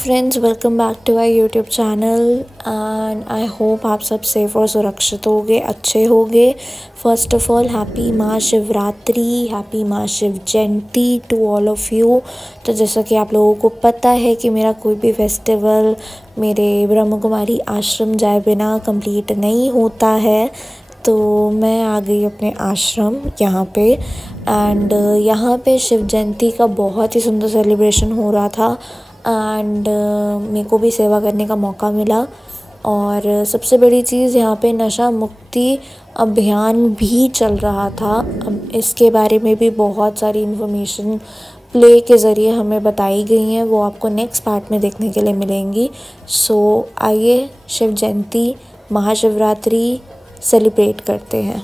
Friends, welcome back to our YouTube channel and I hope आप सब safe और सुरक्षित होगे, अच्छे होगे। First of all happy Mahashivratri, happy Mahashiv Jayanti to all of you. तो जैसा कि आप लोगों को पता है कि मेरा कोई भी फेस्टिवल मेरे ब्रह्म कुमारी आश्रम जाए बिना कंप्लीट नहीं होता है। तो मैं आ गई अपने आश्रम यहाँ पे एंड यहाँ पे शिव जयंती का बहुत ही सुंदर सेलिब्रेशन हो रहा था एंड मेरे को भी सेवा करने का मौका मिला। और सबसे बड़ी चीज़ यहाँ पे नशा मुक्ति अभियान भी चल रहा था। अब इसके बारे में भी बहुत सारी इन्फॉर्मेशन प्ले के ज़रिए हमें बताई गई हैं, वो आपको नेक्स्ट पार्ट में देखने के लिए मिलेंगी। सो आइए शिव जयंती महाशिवरात्रि सेलिब्रेट करते हैं।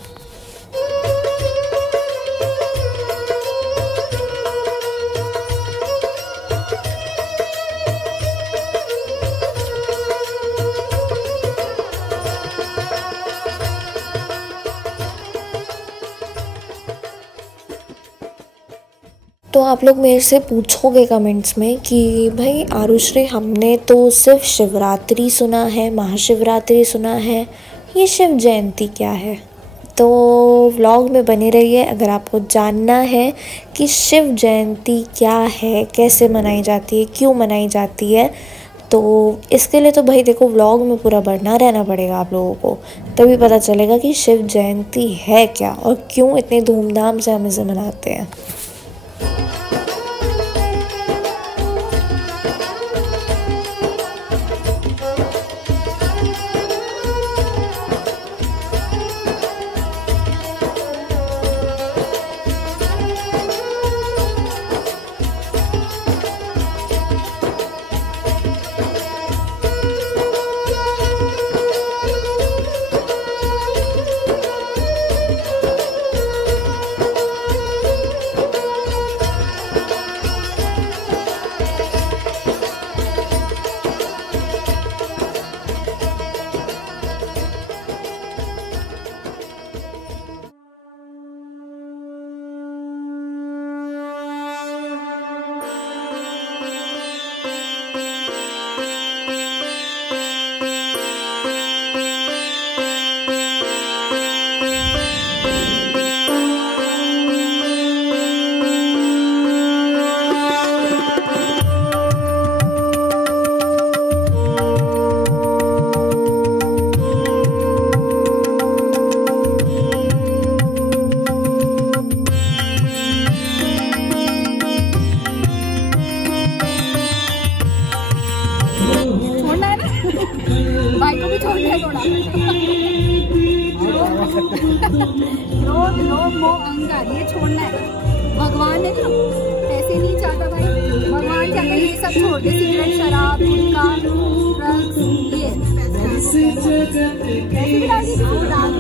तो आप लोग मेरे से पूछोगे कमेंट्स में कि भाई आरुश्री, हमने तो सिर्फ शिवरात्रि सुना है, महाशिवरात्रि सुना है, ये शिव जयंती क्या है? तो व्लॉग में बने रहिए अगर आपको जानना है कि शिव जयंती क्या है, कैसे मनाई जाती है, क्यों मनाई जाती है। तो इसके लिए तो भाई देखो, व्लॉग में पूरा बना रहना पड़ेगा आप लोगों को, तभी पता चलेगा कि शिव जयंती है क्या और क्यों इतने धूमधाम से हम इसे मनाते हैं। भाई को भी छोड़ना है थोड़ा। लोभ लोभ मोह अहंकार ये छोड़ना है। भगवान ने ना ऐसे नहीं चाहता भाई, भगवान चाहता है ये सब छोड़ दे, सिगरेट शराब गुटखा ड्रग्स ये ऐसे भी डाल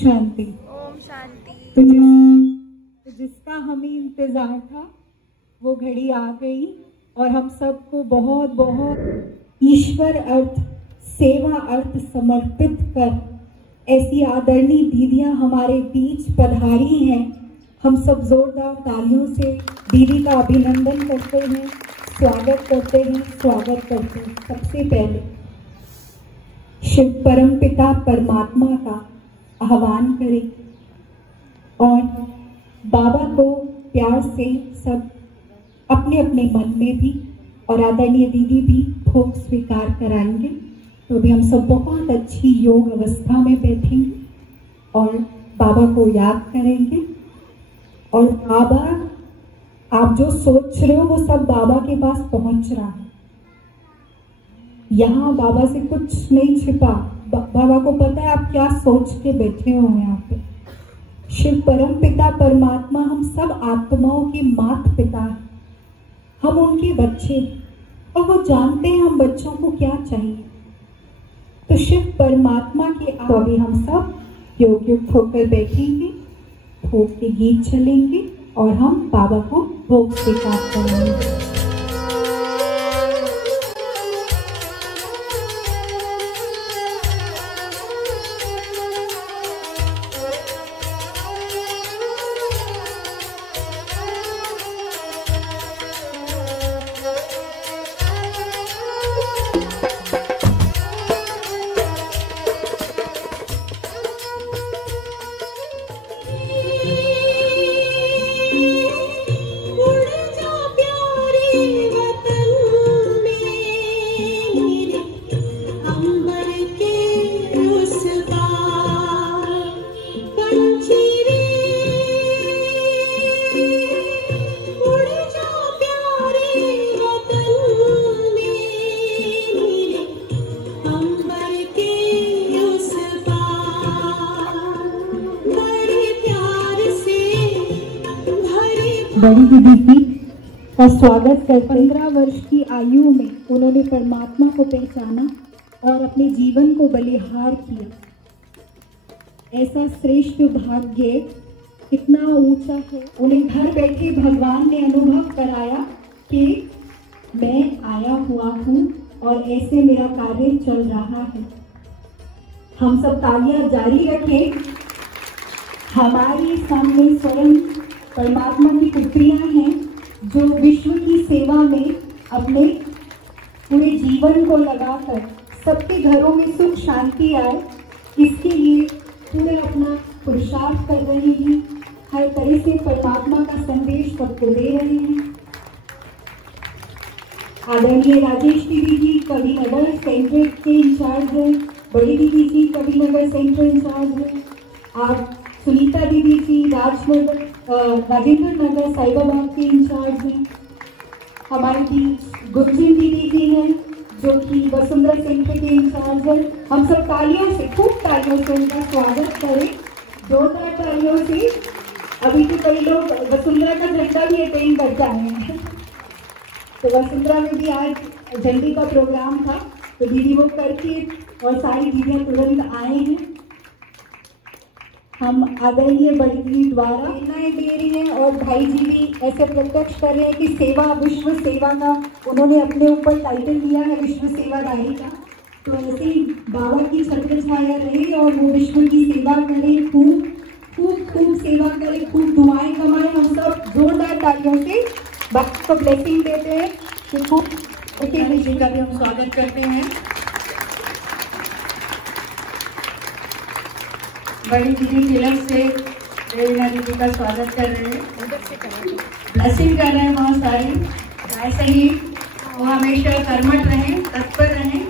शांति। ओम शांति। तो जिसका हमें इंतजार था वो घड़ी आ गई और हम सबको बहुत बहुत ईश्वर अर्थ सेवा अर्थ समर्पित कर ऐसी आदरणीय दीदियां हमारे बीच पधारी हैं। हम सब जोरदार तालियों से दीदी का अभिनंदन करते हैं, स्वागत करते हैं। सबसे पहले शिव परम पिता परमात्मा का आह्वान करें और बाबा को प्यार से सब अपने अपने मन में भी और आदरणीय दीदी भी भोग स्वीकार कराएंगे। तो अभी हम सब बहुत अच्छी योग अवस्था में बैठेंगे और बाबा को याद करेंगे। और बाबा, आप जो सोच रहे हो वो सब बाबा के पास पहुंच रहा है। यहाँ बाबा से कुछ नहीं छिपा। बाबा को पता है आप क्या सोच के बैठे हो यहाँ पे। शिव परम पिता परमात्मा हम सब आत्माओं के माता पिता हैं। हम उनके बच्चे और वो जानते हैं हम बच्चों को क्या चाहिए। तो शिव परमात्मा के अभी हम सब योग युक्त होकर बैठेंगे, भोग के गीत चलेंगे और हम बाबा को भोग स्वीकार करेंगे। बड़ी दीदी का स्वागत कर 15 वर्ष की आयु में उन्होंने परमात्मा को पहचाना और अपने जीवन को बलिहार किया। ऐसा श्रेष्ठ भाग्य कितना ऊंचा है। उन्हें घर बैठे भगवान ने अनुभव कराया कि मैं आया हुआ हूँ और ऐसे मेरा कार्य चल रहा है। हम सब तालियां जारी रखें। हमारे सामने स्वयं परमात्मा की पुत्रियां हैं जो विश्व की सेवा में अपने पूरे जीवन को लगाकर सबके घरों में सुख शांति आए, इसके लिए पूरे अपना पुरुषार्थ कर रही हैं। हर तरह से परमात्मा का संदेश सबको दे रहे हैं। आदरणीय राजेश दीदी जी कवि नगर सेंटर के इंचार्ज हैं। बड़ी दीदी जी कवि नगर सेंटर इंचार्ज हैं। आप सुनीता दीदी जी राजनगर राजेंद्र नगर साहिबाबाद के इंचार्ज हैं। हमारे बीच गुरजीत दीदी जी हैं जो कि वसुंधरा सेंटर के इंचार्ज हैं। हम सब तालियों से, खूब तालियों से उनका स्वागत करें, जोरदार तालियों से। अभी तो कई लोग वसुंधरा का झंडा भी अटेंड कर जाए हैं। तो वसुंधरा में भी आज झंडी का प्रोग्राम था, तो दीदी वो करके और सारी दीदियाँ तुरंत आए हैं। हम आदरणीय बड़ी दीदी द्वारा प्रेरणाएं दे रही हैं और भाई जी भी ऐसे प्रत्यक्ष कर रहे हैं कि सेवा, विश्व सेवा का उन्होंने अपने ऊपर टाइटल दिया है, विश्व सेवादारी का। तो ऐसे ही बाबा की छत्र छाया रहे और वो विश्व की सेवा करें, खूब सेवा करें, खूब दुआएं कमाएं। हम सब जोरदार तालियों से बाबा को ब्लेसिंग देते हैं। तो खूब जी का भी हम स्वागत करते हैं। बड़ी दीदी तिलक से प्रेरणा दीदी का स्वागत कर रहे हैं, ब्लेसिंग कर रहे हैं बहुत सारी। ऐसे ही वो हमेशा कर्मठ रहें, तत्पर रहें।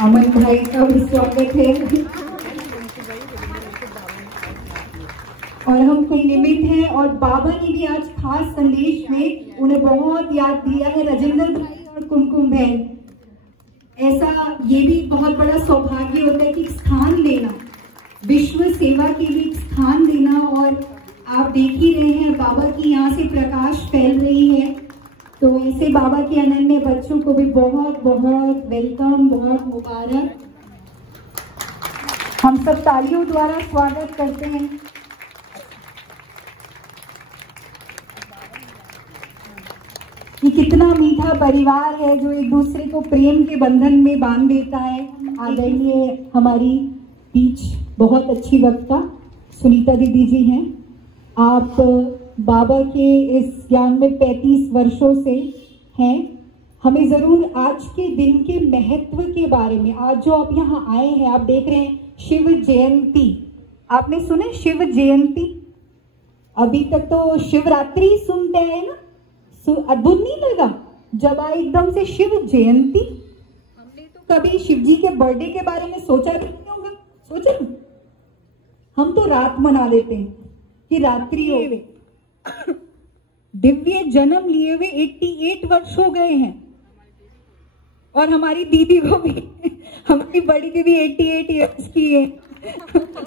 अमन भाई का भी स्वागत है और हम कोई निमित्त हैं। और बाबा ने भी आज खास संदेश में उन्हें बहुत याद दिया है, राजेंद्र भाई और कुमकुम बहन। ऐसा ये भी बहुत बड़ा सौभाग्य होता है कि स्थान लेना, विश्व सेवा के लिए स्थान देना और आप देख ही रहे हैं बाबा की यहाँ से प्रकाश फैल रही है। तो ऐसे बाबा के अनन्य बच्चों को भी बहुत बहुत वेलकम, बहुत मुबारक। हम सब तालियों द्वारा स्वागत करते हैं। ये कितना मीठा परिवार है जो एक दूसरे को प्रेम के बंधन में बांध देता है। आदरणीय हमारी बीच बहुत अच्छी वक्ता सुनीता दीदी जी हैं। आप बाबा के इस ज्ञान में 35 वर्षों से हैं। हमें ज़रूर आज के दिन के महत्व के बारे में, आज जो आप यहाँ आए हैं, आप देख रहे हैं शिव जयंती, आपने सुने शिव जयंती? अभी तक तो शिवरात्रि सुनते हैं ना, अद्भुत नहीं लगा जब आए एकदम से शिव जयंती? हमने तो कभी शिव जी के बर्थडे के बारे में सोचा भी नहीं होगा। सोचा हम तो रात मना लेते हैं कि रात्रि हो गई। दिव्य जन्म लिए हुए 88 वर्ष हो गए हैं। और हमारी दीदी को भी, हमारी बड़ी दीदी 88 ईयर्स की है।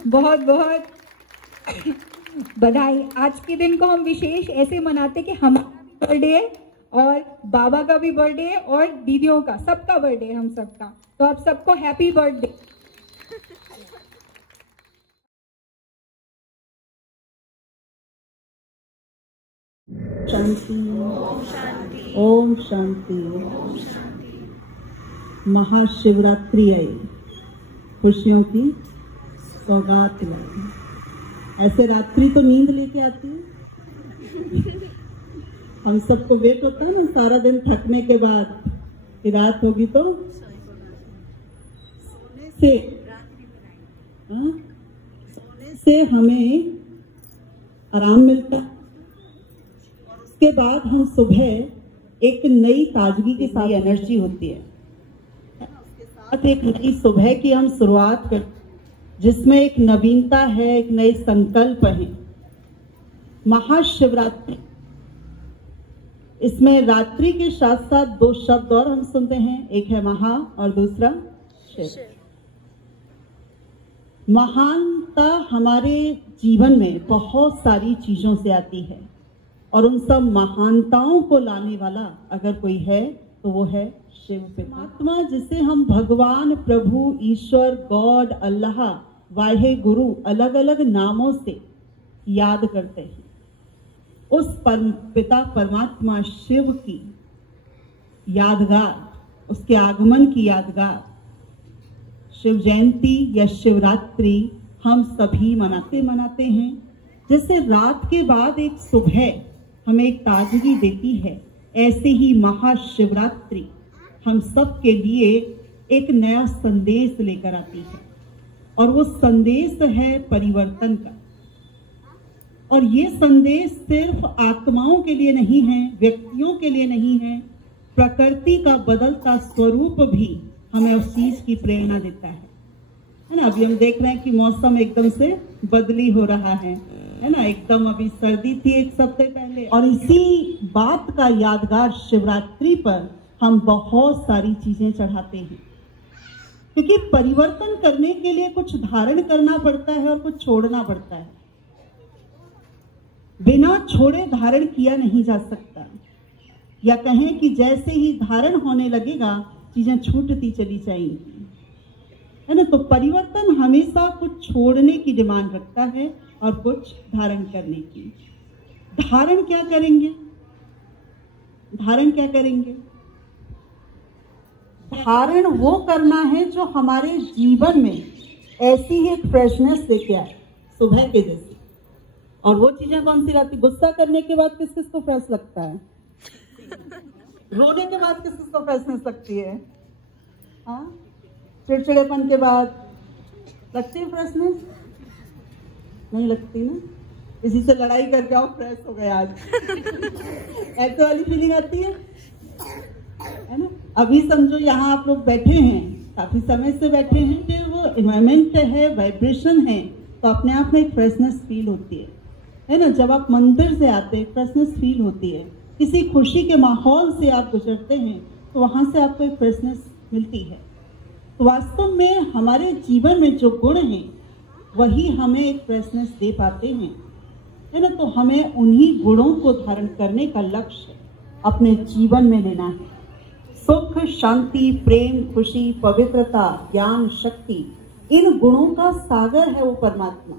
बहुत बहुत बधाई। आज के दिन को हम विशेष ऐसे मनाते कि हमारा बर्थडे है और बाबा का भी बर्थडे है और दीदियों का, सबका बर्थडे है, हम सबका। तो आप सबको हैप्पी बर्थडे। शांति, ओम शांति। महाशिवरात्रि आई, खुशियों की सौगात लाई। ऐसे रात्रि तो नींद लेके आती है। हम सबको वेट होता है ना सारा दिन थकने के बाद कि रात होगी तो सोने से हमें आराम मिलता है। उसके बाद हम सुबह एक नई ताजगी के साथ एनर्जी होती है। उसके साथ एक नई सुबह की हम शुरुआत कर, जिसमें एक नवीनता है, एक नए संकल्प है। महाशिवरात्रि, इसमें रात्रि के साथ साथ दो शब्द और हम सुनते हैं, एक है महा और दूसरा शिव। महानता हमारे जीवन में बहुत सारी चीजों से आती है और उन सब महानताओं को लाने वाला अगर कोई है तो वो है शिव परमात्मा, जिसे हम भगवान, प्रभु, ईश्वर, गॉड, अल्लाह, वाहे गुरु अलग अलग नामों से याद करते हैं। उस पिता परमात्मा शिव की यादगार, उसके आगमन की यादगार शिव जयंती या शिवरात्रि हम सभी मनाते हैं। जैसे रात के बाद एक सुबह हमें एक ताजगी देती है, ऐसे ही महाशिवरात्रि हम सब के लिए एक नया संदेश लेकर आती है। और वो संदेश है परिवर्तन का। और ये संदेश सिर्फ आत्माओं के लिए नहीं है, व्यक्तियों के लिए नहीं है, प्रकृति का बदलता स्वरूप भी हमें उस चीज की प्रेरणा देता है ना। अभी हम देख रहे हैं कि मौसम एकदम से बदली हो रहा है ना। एकदम अभी सर्दी थी एक सप्ताह पहले, और इसी बात का यादगार शिवरात्रि पर हम बहुत सारी चीजें चढ़ाते हैं, क्योंकि परिवर्तन करने के लिए कुछ धारण करना पड़ता है और कुछ छोड़ना पड़ता है। बिना छोड़े धारण किया नहीं जा सकता, या कहें कि जैसे ही धारण होने लगेगा चीजें छूटती चली जाएंगी, है ना। तो परिवर्तन हमेशा कुछ छोड़ने की डिमांड रखता है और कुछ धारण करने की। धारण क्या करेंगे? धारण क्या करेंगे? धारण वो करना है जो हमारे जीवन में ऐसी ही एक फ्रेशनेस लेके आए, सुबह के जैसे। और वो चीजें कौन सी लाती? गुस्सा करने के बाद किस किस को फ्रेश लगता है? रोने के बाद किस किस को फ्रेशनेस लगती है? हाँ, चिड़चिड़ेपन के बाद लगती है फ्रेशनेस? नहीं लगती ना। इसी से लड़ाई करके आओ, फ्रेश हो गए आज। ऐसे वाली फीलिंग आती है ना। अभी समझो यहाँ आप लोग बैठे हैं, काफी समय से बैठे हैं, तो वो एनवायरमेंट है, वाइब्रेशन है, तो अपने आप में एक फ्रेशनेस फील होती है ना। जब आप मंदिर से आते हैं फ्रेशनेस फील होती है। किसी खुशी के माहौल से आप गुजरते हैं तो वहाँ से आपको एक फ्रेशनेस मिलती है। तो वास्तव में हमारे जीवन में जो गुण हैं वही हमें एक फ्रेशनेस दे पाते हैं, है ना, तो हमें उन्हीं गुणों को धारण करने का लक्ष्य अपने जीवन में लेना है। सुख, शांति, प्रेम, खुशी, पवित्रता, ज्ञान, शक्ति, इन गुणों का सागर है वो परमात्मा।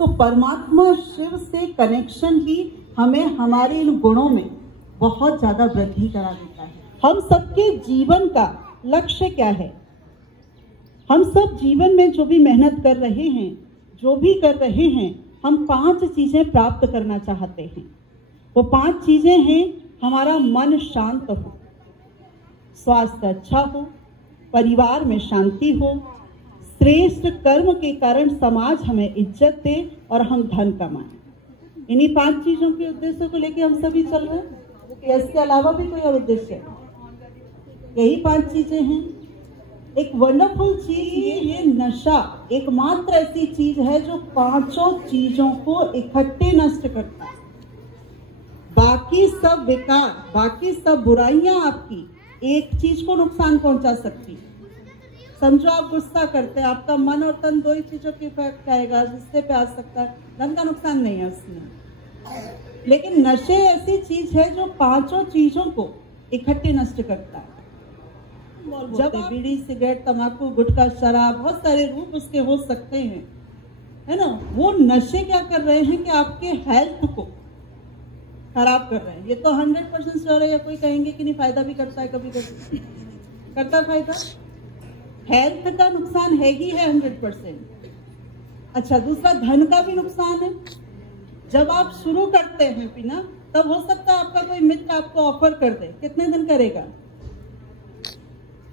तो परमात्मा शिव से कनेक्शन ही हमें हमारे इन गुणों में बहुत ज्यादा वृद्धि करा देता है। हम सबके जीवन का लक्ष्य क्या है? हम सब जीवन में जो भी मेहनत कर रहे हैं, जो भी कर रहे हैं, हम 5 चीजें प्राप्त करना चाहते हैं। वो 5 चीजें हैं, हमारा मन शांत हो, स्वास्थ्य अच्छा हो, परिवार में शांति हो, श्रेष्ठ कर्म के कारण समाज हमें इज्जत दे और हम धन कमाएं। इन्हीं 5 चीजों के उद्देश्य को लेकर हम सभी चल रहे हैं। इसके अलावा भी कोई और उद्देश्य है? यही 5 चीजें हैं। एक वंडरफुल चीज ये है, नशा एकमात्र ऐसी चीज है जो 5 चीजों को इकट्ठे नष्ट करता है। बाकी सब विकार, बाकी सब बुराइयां आपकी एक चीज को नुकसान पहुंचा सकती। समझो आप गुस्सा करते हैं, आपका मन और तन 2 ही चीजों की इफेक्ट आएगा, गुस्से पे आ सकता है, धन का नुकसान नहीं है उसमें। लेकिन नशे ऐसी चीज है जो 5 चीजों को इकट्ठे नष्ट करता है। जब बीड़ी, सिगरेट, तंबाकू, गुटखा, शराब, बहुत सारे रूप उसके हो सकते हैं, है ना, वो नशे क्या कर रहे हैं कि आपके हेल्थ को खराब कर रहे हैं। ये तो 100% श्योर है। या कोई कहेंगे कि नहीं, फायदा भी करता है, कभी कभी करता फायदा। हेल्थ का नुकसान है ही है 100%। अच्छा, दूसरा धन का भी नुकसान है। जब आप शुरू करते हैं पीना, तब हो सकता है आपका कोई मित्र आपको ऑफर कर दे। कितने दिन करेगा?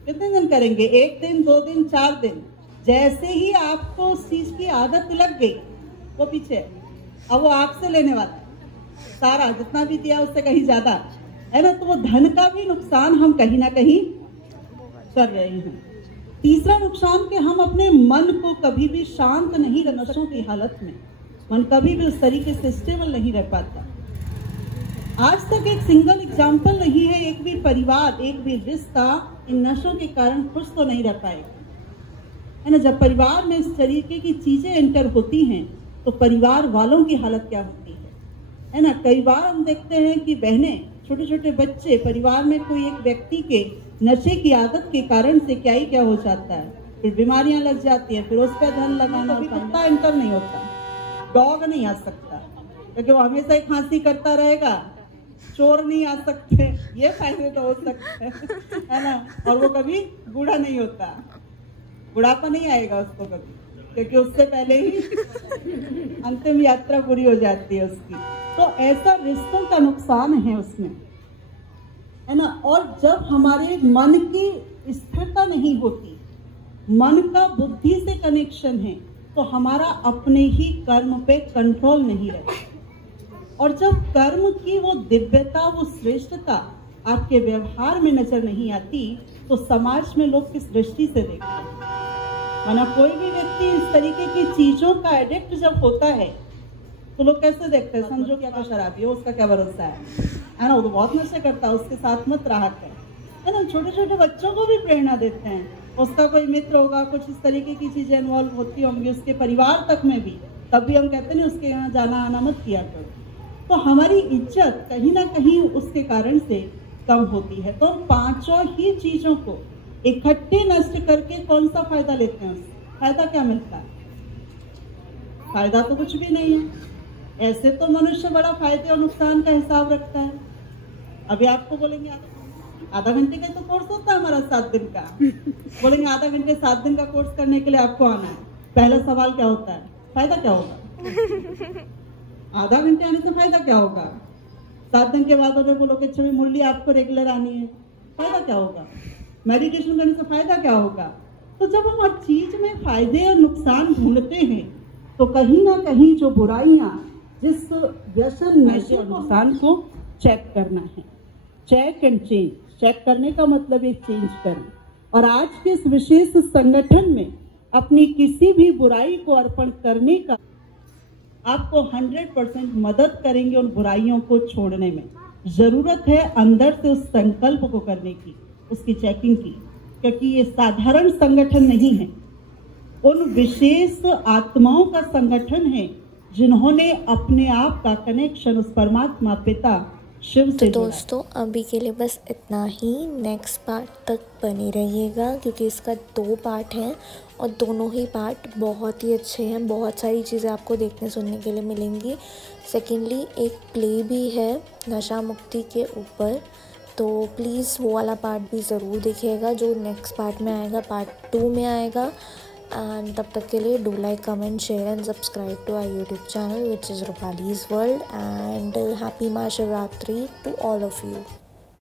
कितने दिन करेंगे? 1 दिन, 2 दिन, 4 दिन। जैसे ही आपको उस चीज की आदत लग गई, वो पीछे है। अब वो आपसे लेने वाला है सारा, जितना भी दिया उससे कहीं ज्यादा, है ना। तो वो धन का भी नुकसान हम कहीं ना कहीं कर रहे हैं। तीसरा नुकसान कि हम अपने मन को कभी भी शांत नहीं रख, नशों की हालत में मन कभी भी उस तरीके से स्टेबल नहीं रह पाता। आज तक एक सिंगल एग्जाम्पल नहीं है, एक भी परिवार, एक भी रिश्ता इन नशों के कारण खुश तो नहीं रह पाएगा, है ना। जब परिवार में इस तरीके की चीजें एंटर होती हैं तो परिवार वालों की हालत क्या होती है ना। कई बार हम देखते हैं कि बहनें, छोटे छोटे बच्चे, परिवार में कोई एक व्यक्ति के नशे की आदत के कारण से क्या ही क्या हो जाता है, फिर बीमारियां लग जाती है, फिर उस पर धन लगाना। कभी कुत्ता एंटर नहीं होता, डॉग नहीं आ सकता, क्योंकि वो हमेशा ही खांसी करता रहेगा। चोर नहीं आ सकते, ये फायदे तो हो सकते हैं, है ना। और वो कभी बूढ़ा नहीं होता, बुढ़ापा नहीं आएगा उसको कभी, क्योंकि उससे पहले ही अंतिम यात्रा पूरी हो जाती है उसकी। तो ऐसा रिश्तों का नुकसान है उसमें, है ना। और जब हमारे मन की स्थिरता नहीं होती, मन का बुद्धि से कनेक्शन है, तो हमारा अपने ही कर्म पे कंट्रोल नहीं रहता। और जब कर्म की वो दिव्यता, वो श्रेष्ठता आपके व्यवहार में नजर नहीं आती, तो समाज में लोग किस दृष्टि से देखते हैं। वरना कोई भी व्यक्ति इस तरीके की चीजों का एडिक्ट जब होता है तो लोग कैसे देखते हैं? समझो क्या का शराबी हो, उसका क्या भरोसा है ना। वो तो बहुत नशे करता है, उसके साथ मत रहा कर, है ना। छोटे छोटे बच्चों को भी प्रेरणा देते हैं, उसका कोई मित्र होगा, कुछ इस तरीके की चीजें इन्वॉल्व होती होंगी उसके परिवार तक में भी, तब भी हम कहते हैं उसके यहाँ जाना आना मत किया करो। तो हमारी इज्जत कहीं ना कहीं उसके कारण से कम होती है। तो 5 ही चीजों को इकट्ठे नष्ट करके कौन सा फायदा लेते हैं? उससे फायदा क्या मिलता है? फायदा तो कुछ भी नहीं है। ऐसे तो मनुष्य बड़ा फायदे और नुकसान का हिसाब रखता है। अभी आपको बोलेंगे आधा घंटे का तो कोर्स होता है हमारा 7 दिन का, बोलेंगे आधा घंटे 7 दिन का कोर्स करने के लिए आपको आना है। पहला सवाल क्या होता है? फायदा क्या होगा? आधा घंटे आने से फायदा क्या होगा? 7 दिन के बाद उन्हें बोलो कि छवि मुरली आपको रेगुलर आनी है, फायदा क्या होगा? मेडिटेशन करने से फायदा क्या होगा? तो जब हम हर चीज में फायदे और नुकसान ढूंढते हैं, तो कहीं ना कहीं जो बुराइयां, जिस व्यसन नशे नुकसान को चेक करना है। चेक एंड चेंज, चेक करने का मतलब है चेंज करना। और आज के इस विशेष संगठन में अपनी किसी भी बुराई को अर्पण करने का आपको 100% मदद करेंगे उन बुराइयों को छोड़ने में। जरूरत है अंदर से उस संकल्प को करने की, उसकी चेकिंग की, क्योंकि ये साधारण संगठन नहीं है, उन विशेष आत्माओं का संगठन है जिन्होंने अपने आप का कनेक्शन उस परमात्मा पिता शिव से तो दोस्तों अभी के लिए बस इतना ही। नेक्स्ट पार्ट तक बने रहिएगा क्योंकि इसका 2 पार्ट हैं और दोनों ही पार्ट बहुत ही अच्छे हैं। बहुत सारी चीज़ें आपको देखने सुनने के लिए मिलेंगी। सेकेंडली एक प्ले भी है नशा मुक्ति के ऊपर, तो प्लीज़ वो वाला पार्ट भी ज़रूर देखिएगा जो नेक्स्ट पार्ट में आएगा, पार्ट 2 में आएगा। एंड तब तक के लिए do like, comment, share and subscribe to our YouTube channel which is Rupali's world. And happy Mahashivratri to all of you.